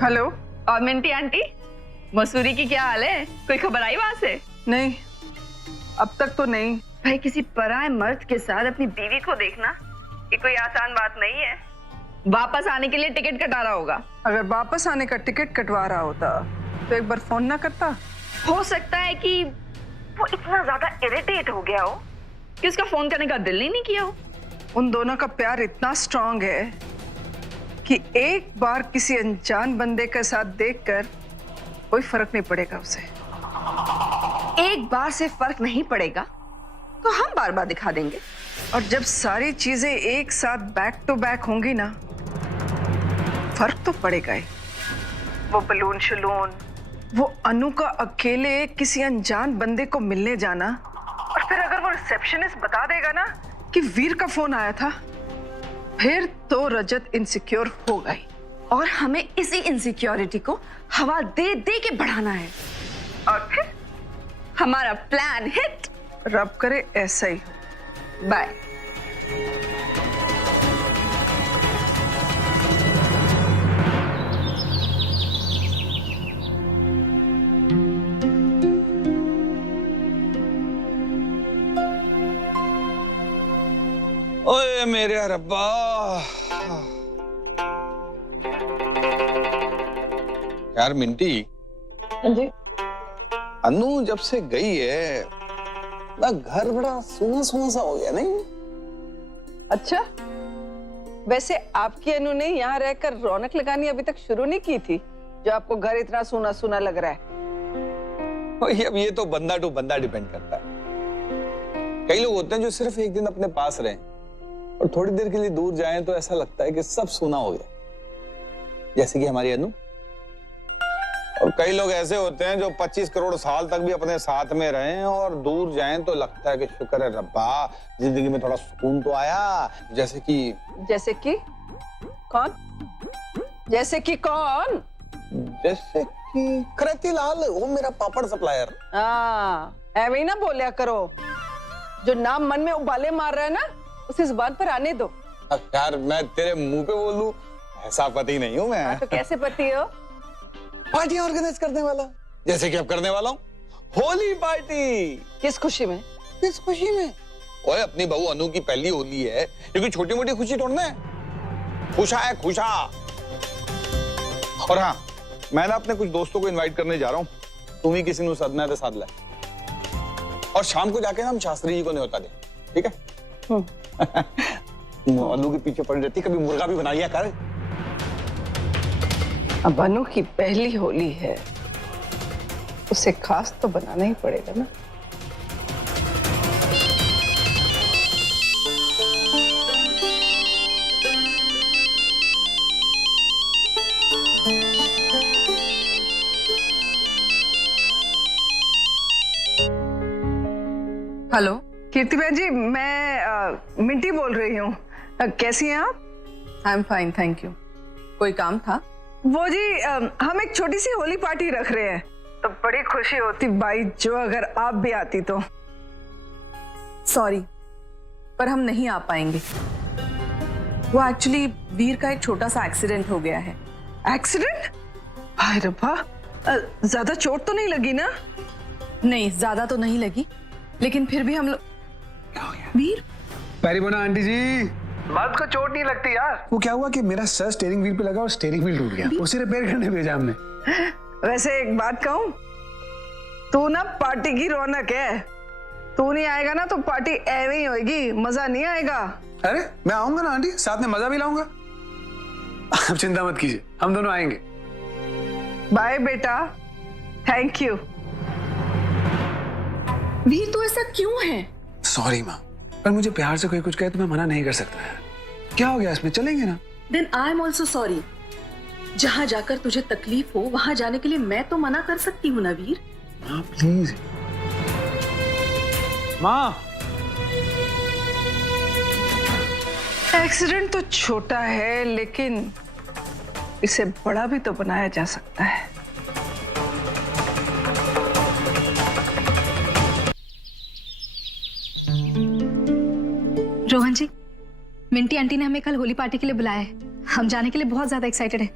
Hello. और Minty aunty, Mussoorie की क्या हाल है? कोई खबर आई वहां से? नहीं, अब तक तो नहीं। भाई, किसी पराये मर्द के साथ अपनी बीवी को देखना ये कोई आसान बात नहीं है। वापस आने के लिए टिकट कटा रहा होगा। अगर वापस आने का टिकट कटवा रहा होता तो एक बार फोन ना करता। हो सकता है कि वो इतना ज्यादा इरिटेट हो गया हो कि उसका फोन करने का दिल ही नहीं किया हो। उन दोनों का प्यार इतना स्ट्रांग है कि एक बार किसी अनजान बंदे के साथ देखकर कोई फर्क नहीं पड़ेगा उसे। एक बार से फर्क नहीं पड़ेगा तो हम बार बार दिखा देंगे। और जब सारी चीजें एक साथ बैक टू बैक होंगी ना, फर्क तो पड़ेगा ही। वो बलून शलून, वो अनु का अकेले किसी अनजान बंदे को मिलने जाना, और फिर अगर वो रिसेप्शनिस्ट बता देगा ना कि वीर का फोन आया था, फिर तो रजत इनसिक्योर होगा ही। और हमें इसी इनसिक्योरिटी को हवा दे दे के बढ़ाना है, और फिर हमारा प्लान हिट। रब करे ऐसा ही हो। बाय। ओए मेरे रब्बा, यार मिंटी। जी। अनु जब से गई है ना, घर बड़ा सूना सूना सा हो गया नहीं? अच्छा, वैसे आपकी अनु ने यहाँ रहकर रौनक लगानी अभी तक शुरू नहीं की थी, जो आपको घर इतना सूना सूना लग रहा है? ओए, अब ये तो बंदा टू बंदा डिपेंड करता है। कई लोग होते हैं जो सिर्फ एक दिन अपने पास रहें और थोड़ी देर के लिए दूर जाएं तो ऐसा लगता है कि सब सूना हो गया, जैसे कि हमारी अनु। और कई लोग ऐसे होते हैं जो 25 करोड़ साल तक भी अपने साथ में रहें और दूर जाएं तो लगता है कि शुक्र है रब्बा, जिंदगी में थोड़ा सुकून तो आया। जैसे कि कौन? जैसे कि कौन? जैसे कि कृति लाल, वो मेरा पापड़ सप्लायर। हाँ, ऐਵੇਂ ही ना बोलिया करो। जो नाम मन में उबाले मार रहा है ना, उसे जुबान पर आने दो। अब यार मैं तेरे मुंह पे बोलूं, ऐसा पति नहीं हूं मैं। तो कैसे पति हो? पार्टी ऑर्गेनाइज करने वाला, जैसे कि अब करने वाला हूँ होली पार्टी। किस खुशी में? किस खुशी में? ओए, अपनी बहू अनु की पहली होली है, ये कोई छोटी मोटी खुशी तोड़ना है। खुशा है, खुशा। और हाँ, मैं ना अपने कुछ दोस्तों को इनवाइट करने जा रहा हूँ। तुम ही किसी ने सदना है तो साध ले, और शाम को जाके ना हम शास्त्री जी को न्योता दे, ठीक है? अनु के पीछे पड़ी रहती, कभी मुर्गा भी बना लिया कर। अब अनु की पहली होली है, उसे खास तो बनाना ही पड़ेगा ना। हेलो कीर्ति बहन जी, मैं मिंटी बोल रही हूँ। कैसी हैं आप? I am fine, thank you. कोई काम था? वो जी, हम एक छोटी सी होली पार्टी रख रहे हैं, तो बड़ी खुशी होती भाई जो अगर आप भी आती तो। सॉरी, पर हम नहीं आ पाएंगे। वो एक्चुअली वीर का एक छोटा सा एक्सीडेंट हो गया है। एक्सीडेंट? हाय रब्बा, ज्यादा चोट तो नहीं लगी ना? नहीं, ज्यादा तो नहीं लगी, लेकिन फिर भी हम लोग। वीर, पैरी बोना आंटी जी। मर्द को चोट नहीं लगती यार। वो क्या हुआ कि मेरा सर स्टीयरिंग व्हील पे लगा और स्टीयरिंग व्हील टूट गया, उसे रिपेयर करने भेजा हमने। वैसे एक बात कहूं, तू ना पार्टी की रौनक है। तू नहीं आएगा ना तो पार्टी ऐਵੇਂ ही होएगी, मजा नहीं आएगा। अरे मैं आऊंगा ना आंटी, साथ में मजा भी लाऊंगा। आप चिंता मत कीजिए, हम दोनों आएंगे। बाय बेटा, थैंक यू। वीर तो ऐसा क्यों है? सॉरी माँ, पर मुझे प्यार से कोई कुछ कहे तो मैं मना नहीं कर सकता है। क्या हो गया इसमें, चलेंगे ना? Then I am also sorry. जहां जाकर तुझे तकलीफ हो वहां जाने के लिए मैं तो मना कर सकती हूँ ना वीर। माँ प्लीज। माँ, एक्सीडेंट तो छोटा है, लेकिन इसे बड़ा भी तो बनाया जा सकता है। रोहन जी, मिंटी आंटी ने हमें कल होली पार्टी के लिए बुलाया है। हम जाने के लिए बहुत ज्यादा एक्साइटेड है।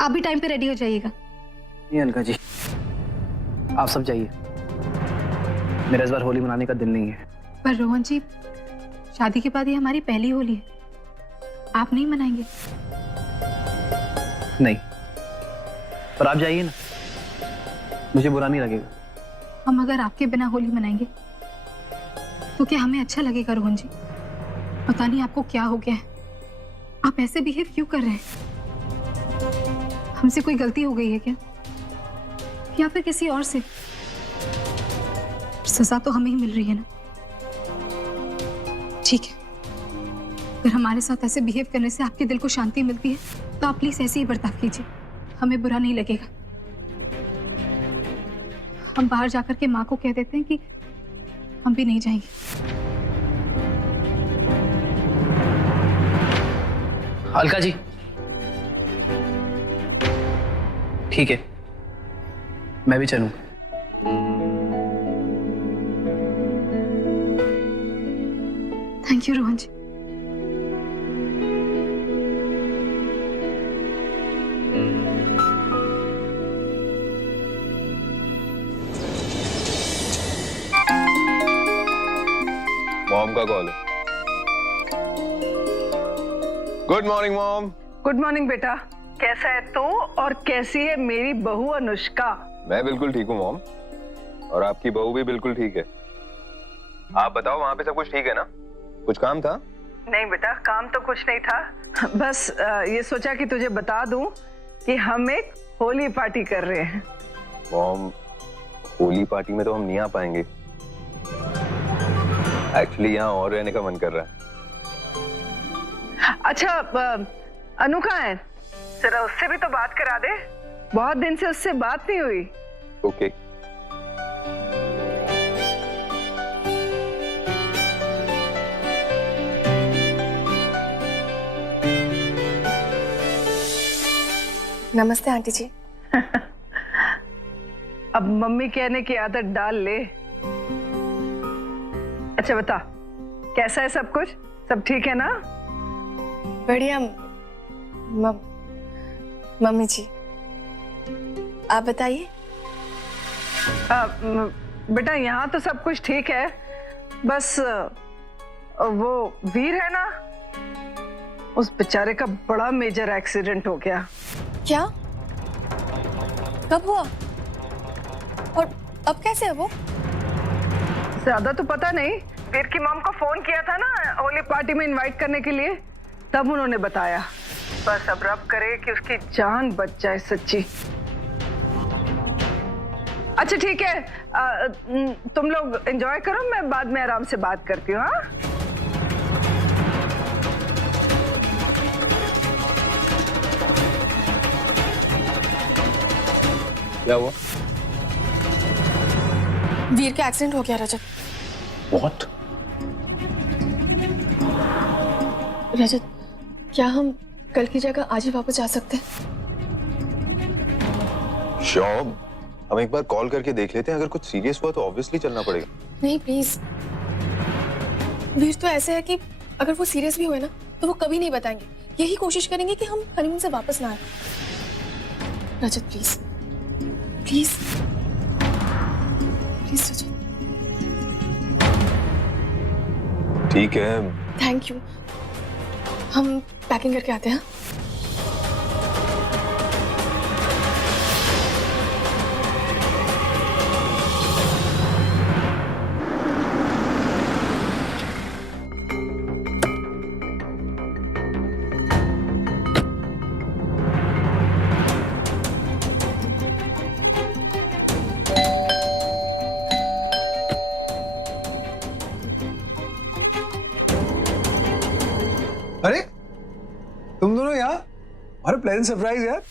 आप भी टाइम पे रेडी हो जाइएगा। नहीं अलका जी, आप सब जाइए, मेरा इस बार होली मनाने का दिल नहीं है। पर रोहन जी, शादी के बाद ये हमारी पहली होली है, आप नहीं मनाएंगे? नहीं, पर आप जाइए ना, मुझे बुरा नहीं लगेगा। हम अगर आपके बिना होली मनाएंगे तो क्या हमें अच्छा लगेगा? रोहन जी, पता नहीं आपको क्या हो गया है, आप ऐसे बिहेव क्यों कर रहे हैं? हमसे कोई गलती हो गई है क्या, या फिर किसी और से? सजा तो हमें ही मिल रही है ना। ठीक है, अगर हमारे साथ ऐसे बिहेव करने से आपके दिल को शांति मिलती है तो आप प्लीज ऐसे ही बर्ताव कीजिए, हमें बुरा नहीं लगेगा। हम बाहर जाकर के माँ को कह देते हैं कि हम भी नहीं जाएंगे। अलका जी, ठीक है, मैं भी चलूंगा। Thank you Rohan ji. Mom का कॉल है। Good morning mom. Good morning बेटा, कैसा है तू और कैसी है मेरी बहू अनुष्का? मैं बिल्कुल ठीक हूँ मॉम, और आपकी बहू भी बिल्कुल ठीक है। आप बताओ, वहाँ पे सब कुछ ठीक है ना? कुछ काम था? नहीं बेटा, काम तो कुछ नहीं था, बस ये सोचा कि तुझे बता दूं कि हम एक होली पार्टी कर रहे हैं। मॉम, होली पार्टी में तो हम नहीं आ पाएंगे। एक्चुअली यहाँ और रहने का मन कर रहा है। अच्छा, अनु कहाँ है? जरा उससे भी तो बात करा दे, बहुत दिन से उससे बात नहीं हुई। ओके। नमस्ते आंटी जी। अब मम्मी कहने की आदत डाल ले। अच्छा बता, कैसा है सब कुछ? सब ठीक है ना? बढ़िया मम्मी जी, आप बताइए। बेटा यहाँ तो सब कुछ ठीक है, बस वो वीर है ना, उस बेचारे का बड़ा मेजर एक्सीडेंट हो गया। क्या? कब हुआ और अब कैसे है वो? ज्यादा तो पता नहीं, वीर की मॉम को फोन किया था ना होली पार्टी में इनवाइट करने के लिए, तब उन्होंने बताया। बस अब रब करे कि उसकी जान बच जाए सच्ची। अच्छा ठीक है, तुम लोग एंजॉय करो, मैं बाद में आराम से बात करती हूँ। हाँ, क्या हुआ? वीर का एक्सीडेंट हो गया रजत। What? रजत, क्या हम कल की जगह आज ही वापस जा सकते हैं? श्योर, हम एक बार कॉल करके देख लेते हैं। अगर कुछ सीरियस हुआ तो ऑब्वियसली चलना पड़ेगा। नहीं प्लीज, वीर तो ऐसे है कि अगर वो सीरियस भी हुए ना तो वो कभी नहीं बताएंगे। यही कोशिश करेंगे कि हम हनीमून से वापस ना आए। रजत प्लीज प्लीज प्लीज रजत। ठीक है। थैंक यू, हम पैकिंग करके आते हैं। अरे तुम दोनों यहाँ? अरे प्लेजेंट सरप्राइज यार।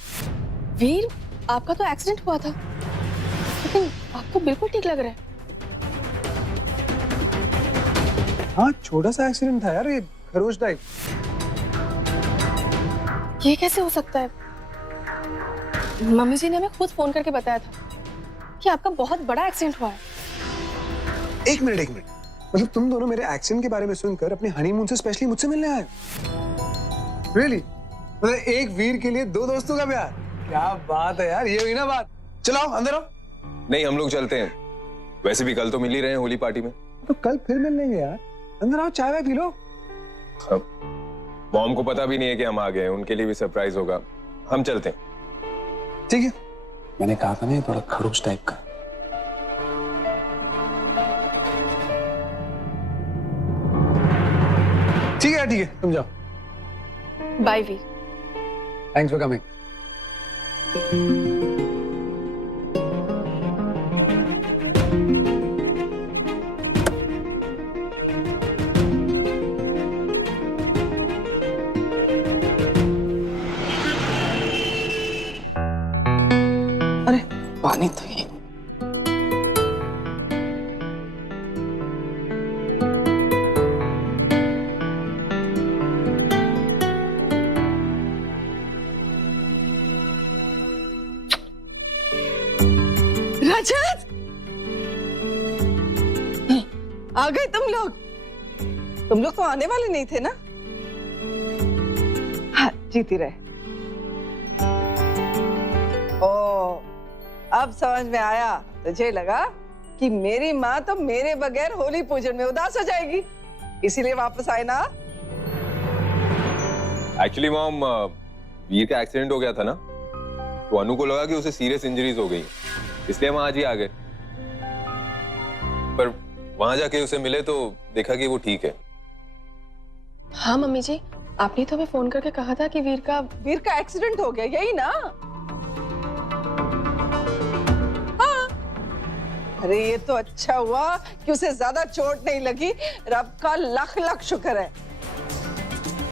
वीर, आपका तो एक्सीडेंट हुआ था, लेकिन आप तो बिल्कुल ठीक लग रहे हैं। हाँ, छोटा सा एक्सीडेंट था यार, ये खरोच टाइप। ये कैसे हो सकता है? मम्मी जी ने हमें खुद फोन करके बताया था कि आपका बहुत बड़ा एक्सीडेंट हुआ है। एक मिनट, मतलब तुम दोनों मेरे एक्सीडेंट के बारे में सुनकर अपने हनीमून से स्पेशली मुझसे मिलने आए? रियली? मतलब एक वीर के लिए दो दोस्तों का प्यार, क्या बात है यार, ये हुई ना बात। चलो आओ, अंदर आओ। नहीं, हम लोग चलते हैं। वैसे भी कल तो मिल ही रहे हैं होली पार्टी में। तो कल फिर मिल लेंगे यार। अंदर आओ, चाय वाय पी लो। अब मॉम को पता भी नहीं है कि हम आ गए हैं, उनके लिए भी सरप्राइज होगा। हम चलते हैं। ठीक है, मैंने कहा था ना थोड़ा खड़ूस टाइप का। ठीक है, तुम जाओ। Bye Veer. Thanks for coming. अरे पानी तो ही। रजत, आ गए तुम लोग। तुम लोग तो आने वाले नहीं थे ना। हाँ, जीती रहे। ओ, अब समझ में आया। तुझे लगा कि मेरी माँ तो मेरे बगैर होली पूजन में उदास हो जाएगी, इसीलिए वापस आए ना। एक्चुअली मॉम, वीर का एक्सीडेंट हो गया था ना, तो अनु को लगा कि उसे सीरियस इंजरीज हो गई, इसलिए हम आज ही आ गए। पर वहां जाके उसे मिले तो देखा कि वो ठीक है। हाँ मम्मी जी, आपने तो हमें फोन करके कहा था कि वीर का एक्सीडेंट हो गया, यही ना। हाँ। अरे ये तो अच्छा हुआ कि उसे ज्यादा चोट नहीं लगी। रब का लाख लाख शुक्र है।